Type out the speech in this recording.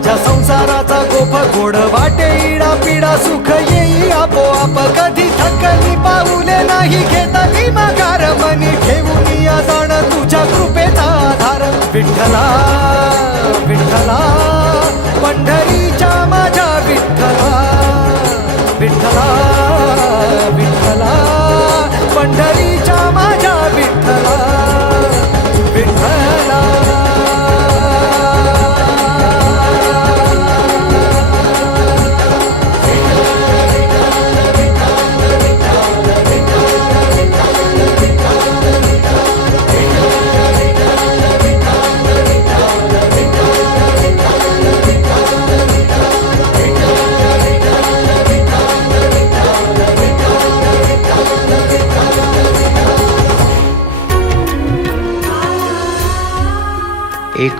माझ्या संसाराचा गोफ गोड वाटे इडा पिडा सुख येई आपोआप कधी थकली पाऊले नाही घेतली माघार मनी. ठेवून या जाण तुझ्या कृपेचा आधार. विठ्ठला विठ्ठला पंढरीच्या